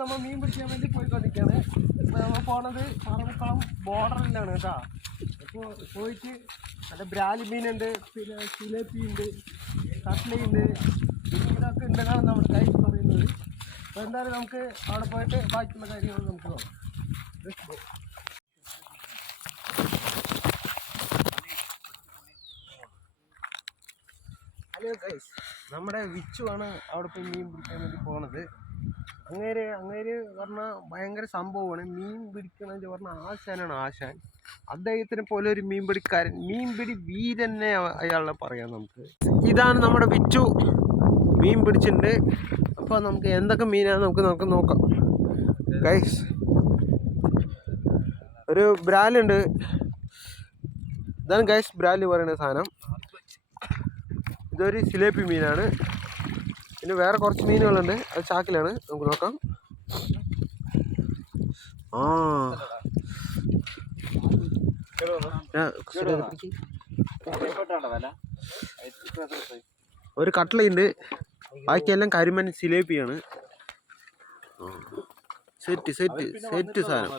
നമ്മൾ മീൻ പിടിക്കാൻ വേണ്ടി പോയിക്കൊണ്ടിരിക്കുകയാണ്. ഇപ്പോൾ നമ്മൾ പോണത് പറമ്പുക്കുളം ബോർഡറിലാണ് കേട്ടോ. അപ്പോൾ പോയിട്ട് നല്ല ബ്രാലി മീനുണ്ട്, പിന്നെ സിലേപ്പി ഉണ്ട്, കട്ട്ലയുണ്ട്, പിന്നെ ഇതൊക്കെ ഉണ്ടെന്നാണ് നമ്മുടെ കൈ പറയുന്നത്. അപ്പോൾ എന്തായാലും നമുക്ക് അവിടെ പോയിട്ട് ബാക്കിയുള്ള കാര്യങ്ങൾ നമുക്ക് നോക്കാം. ഹലോ ഗൈസ്, നമ്മുടെ വിച്ചുവാണ് അവിടെ പോയി മീൻ പിടിക്കാൻ വേണ്ടി പോണത്. അങ്ങേര് പറഞ്ഞാൽ ഭയങ്കര സംഭവമാണ്. മീൻ പിടിക്കണമെന്ന് പറഞ്ഞാൽ ആശാനാണ് ആശാൻ. അദ്ദേഹത്തിനെ പോലെ ഒരു മീൻപിടിക്കാരൻ, മീൻപിടി വീരനെ അയാളെ പറയാം നമുക്ക്. ഇതാണ് നമ്മുടെ വിച്ചു, മീൻ പിടിച്ചിട്ടുണ്ട്. അപ്പോൾ നമുക്ക് എന്തൊക്കെ മീനാണ് നമുക്ക് നോക്കാം ഗൈസ്. ഒരു ബ്രാലുണ്ട്, ഇതാണ് ഗൈസ് ബ്രാല് പറയുന്ന സാധനം. ഇതൊരു സിലേപ്പി മീനാണ്. പിന്നെ വേറെ കുറച്ച് മീനുകളുണ്ട്, അത് ചാക്കിലാണ്, നമുക്ക് നോക്കാം. ഒരു കട്ട്ലയുണ്ട്, ബാക്കിയെല്ലാം കരിമൻ സിലേപ്പിയാണ്. സെറ്റ് സാധനം.